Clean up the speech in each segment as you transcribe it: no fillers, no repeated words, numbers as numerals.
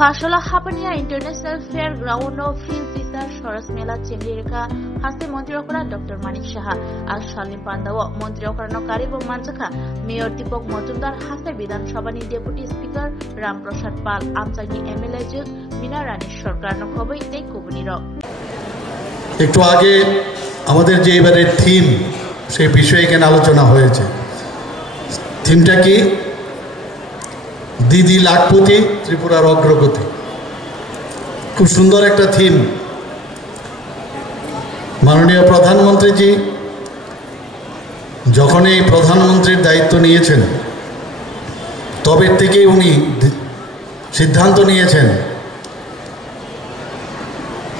Fashola Hapania International Fairground of Field Visa Soros Mela Chendirika Hase Montirokara Dr. Manik Shaha Al Shalim Pandawa Montirokarano Karibo Manchaka Mayor Dipok Motundar Hase Bidhan Sabhani Deputy Speaker Ram Prasad Pal Amchagi MLA Jut Mina Rani Sorkarno Khobor Itei Kubuniro একটু আগে আমাদের যে এবারের theme সেই বিষয়ে এখানে আলোচনা হয়েছে থিমটা কি দিদি লাখপতি ত্রিপুরার অগ্রগতি খুব সুন্দর একটা থিম মাননীয় প্রধানমন্ত্রীজি যখন এই প্রধানমন্ত্রীর দায়িত্ব নিয়েছেন তবে থেকেই উনি সিদ্ধান্ত নিয়েছেন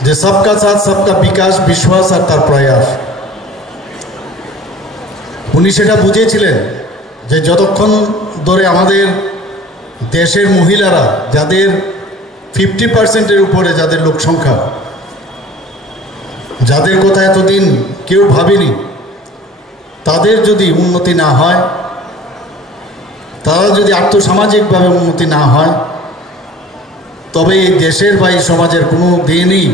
যে সবকা সাথ সবকা বিকাশ বিশ্বাস আর তার প্রয়াস উনি সেটা বুঝেছিলেন যে যতক্ষণ ধরে আমাদের দেশের মহিলারা যাদের 50% উপরে যাদের লোক সংখ্যা যাদের কথা এতদিন কেউ ভাবেনি তাদের যদি উন্নতি না হয় তারা যদি আর্থসামাজিকভাবে উন্নতি না হয় তবে এই দেশের বা এই সমাজের কোনো দিনই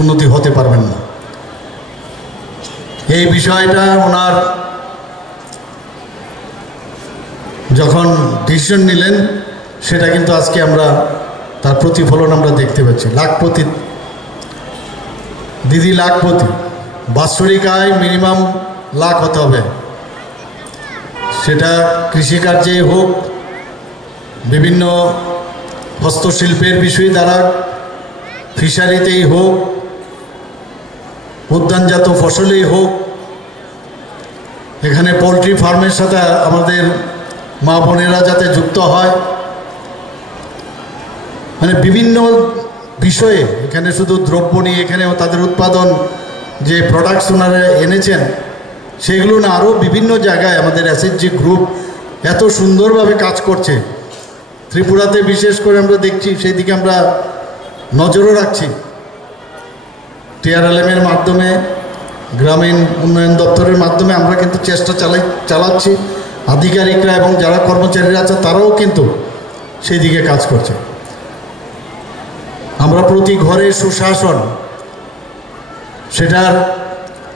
উন্নতি হতে পারবেন না এই বিষয়টা ওনার যখন ডিসিশন নিলেন সেটা কিন্তু আজকে আমরা তার প্রতিফলন আমরা দেখতে পাচ্ছি লাখপতি দিদি লাখপতি বাৎসরিক আয় মিনিমাম লাখ হতে হবে সেটা কৃষিকার্যে হোক বিভিন্ন হস্তশিল্পের বিষয় দ্বারা ফিশারিতেই হোক উদ্যানজাত ফসলেই হোক এখানে পোলট্রি ফার্মের সাথে আমাদের মা বোনেরা যাতে যুক্ত হয় মানে বিভিন্ন বিষয়ে এখানে শুধু দ্রব্য নিয়ে এখানেও তাদের উৎপাদন যে প্রোডাক্টস ওনারা এনেছেন সেগুলো না আরও বিভিন্ন জায়গায় আমাদের এসএইচজি গ্রুপ এত সুন্দরভাবে কাজ করছে ত্রিপুরাতে বিশেষ করে আমরা দেখছি সেই দিকে আমরা নজরও রাখছি টিআরএলএমের মাধ্যমে গ্রামীণ উন্নয়ন দপ্তরের মাধ্যমে আমরা কিন্তু চেষ্টা চালাচ্ছি আধিকারিকরা এবং যারা কর্মচারীরা আছে তারাও কিন্তু সেই দিকে কাজ করছে আমরা প্রতি ঘরে সুশাসন সেটার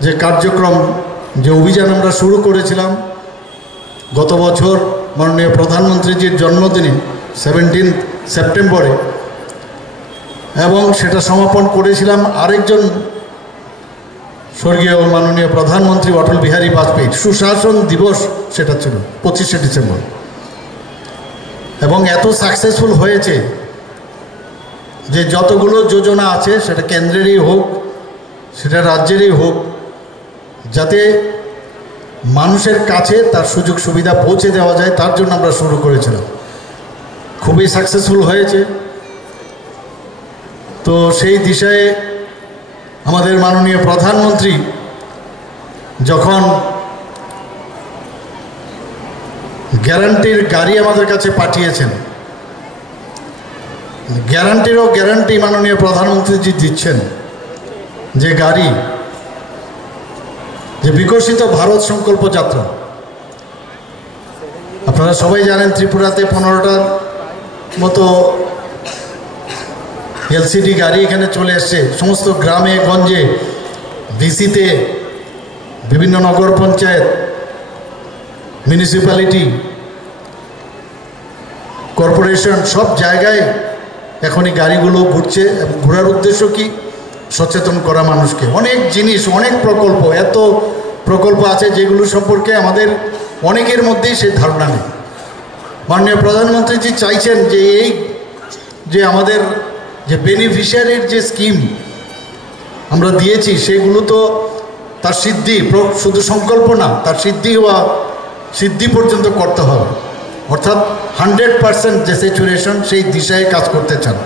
যে কার্যক্রম যে অভিযান আমরা শুরু করেছিলাম গত বছর মাননীয় প্রধানমন্ত্রীজির জন্মদিনে 17 সেপ্টেম্বরে এবং সেটা সমাপন করেছিলাম আরেকজন স্বর্গীয় মাননীয় প্রধানমন্ত্রী অটল বিহারী বাজপেয়ী সুশাসন দিবস সেটা ছিল 25শে ডিসেম্বর এবং এত সাকসেসফুল হয়েছে যে যতগুলো যোজনা আছে সেটা কেন্দ্রেরই হোক সেটা রাজ্যেরই হোক যাতে মানুষের কাছে তার সুযোগ সুবিধা পৌঁছে দেওয়া যায় তার জন্য আমরা শুরু করেছিলাম খুবই সাকসেসফুল হয়েছে তো সেই দিশায় আমাদের মাননীয় প্রধানমন্ত্রী যখন গ্যারান্টির গাড়ি আমাদের কাছে পাঠিয়েছেন গ্যারান্টিরও গ্যারান্টি মাননীয় প্রধানমন্ত্রীজি দিচ্ছেন যে গাড়ি যে বিকশিত ভারত সংকল্প যাত্রা আপনারা সবাই জানেন ত্রিপুরাতে 15টার মতো এলসিডি গাড়ি এখানে চলে এসছে সমস্ত গ্রামে গঞ্জে ডিসিতে বিভিন্ন নগর পঞ্চায়েত মিউনিসিপ্যালিটি কর্পোরেশন সব জায়গায় এখনই গাড়িগুলো ঘুরছে এবং ঘোরার উদ্দেশ্য কি সচেতন করা মানুষকে অনেক জিনিস অনেক প্রকল্প এত প্রকল্প আছে যেগুলো সম্পর্কে আমাদের অনেকের মধ্যেই সেই ধারণা নেই মাননীয় প্রধানমন্ত্রীজি চাইছেন যে এই যে আমাদের যে বেনিফিশিয়ারির যে স্কিম আমরা দিয়েছি সেগুলো তো তার সিদ্ধি শুধু সংকল্প না তার সিদ্ধি পর্যন্ত করতে হবে অর্থাৎ 100% যে স্যাচুরেশন সেই দিশায় কাজ করতে চান